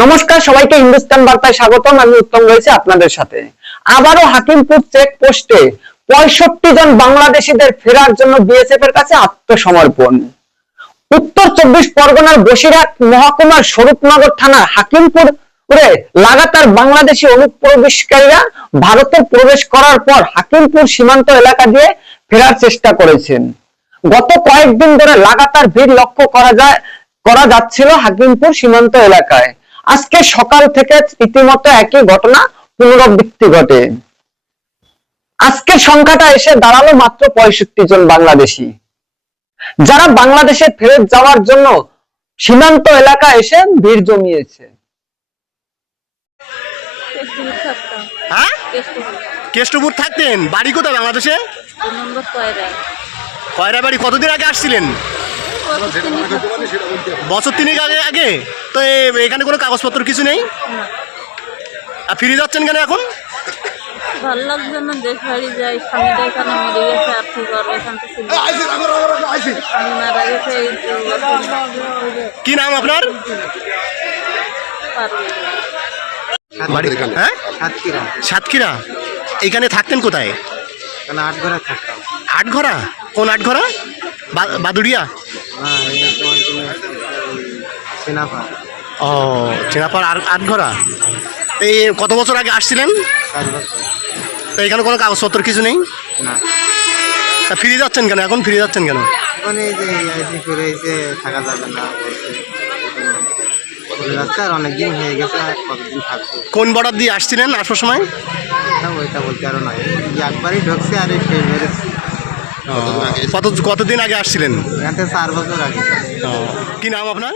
নমস্কার, সবাইকে হিন্দুস্তান বার্তায় স্বাগতম। আমি উত্তম রয়েছে আপনাদের সাথে। আবারও হাকিমপুর চেকপোস্টে 65 জন বাংলাদেশিদের ফেরার জন্য বিএসএফ এর কাছে আত্মসমর্পণ। উত্তর 24 পরগনার বসিরহাট মহকুমার স্বরূপনগর থানার হাকিমপুরে লাগাতার বাংলাদেশি অনুপ্রবেশকারীরা ভারতে প্রবেশ করার পর হাকিমপুর সীমান্ত এলাকা দিয়ে ফেরার চেষ্টা করেছেন। গত কয়েকদিন ধরে লাগাতার ভিড় লক্ষ্য করা যাচ্ছিল হাকিমপুর সীমান্ত এলাকায়। আজকে সকাল থেকে রীতিমতো একই ঘটনা পুনরাবৃত্তি ঘটে। আজকের সংখ্যাটা এসে দাঁড়ালো মাত্র 65 জন বাংলাদেশি, যারা বাংলাদেশে ফেরত যাওয়ার জন্য সীমান্ত এলাকা এসে ভিড় জমিয়েছে। কেষ্টপুর থাকতেন, বাড়ি কোথায় বাংলাদেশে? কয়রা বাড়ি। কতদিন আগে আসছিলেন? বছর তিনেক আগে। তো এখানে কোনো কাগজপত্র কিছু নেই, আর ফিরে যাচ্ছেন কেন এখন? ভালো লাগছে না, দেশ বাড়ি যাই। স্বামীটা এখানে মরে গেছে, আর কি করবো? এখান থেকে স্বামী মারা গেছে। কি নাম আপনার? সাতক্ষীরা। এখানে থাকতেন কোথায়? আটঘরা থাকতাম। আটঘরা? কোন আটঘরা? বাদুড়িয়া? ও, চেনাপাড় আটঘরা। এই কত বছর আগে আসছিলেন? 4 বছর। তো এখানে কোনো কাগজপত্র কিছু নেই? না। তা ফিরে যাচ্ছেন কেন এখন? ফিরে যাচ্ছেন কেন? এখন এই যে ফিরে এসে থাকা যাবে না, ফিরে যাচ্ছে। আর অনেকদিন হয়ে গেছে, আর কতদিন থাকবো। কোন বর্ডার দিয়ে আসছিলেন আসার সময়? ওইটা বলতে আরো নয়, একবারই ঢুকছে আর শেষ বেরোচ্ছে। কতদিন আগে আসছিলেন? এখান থেকে 4 বছর আগে। কি নাম আপনার?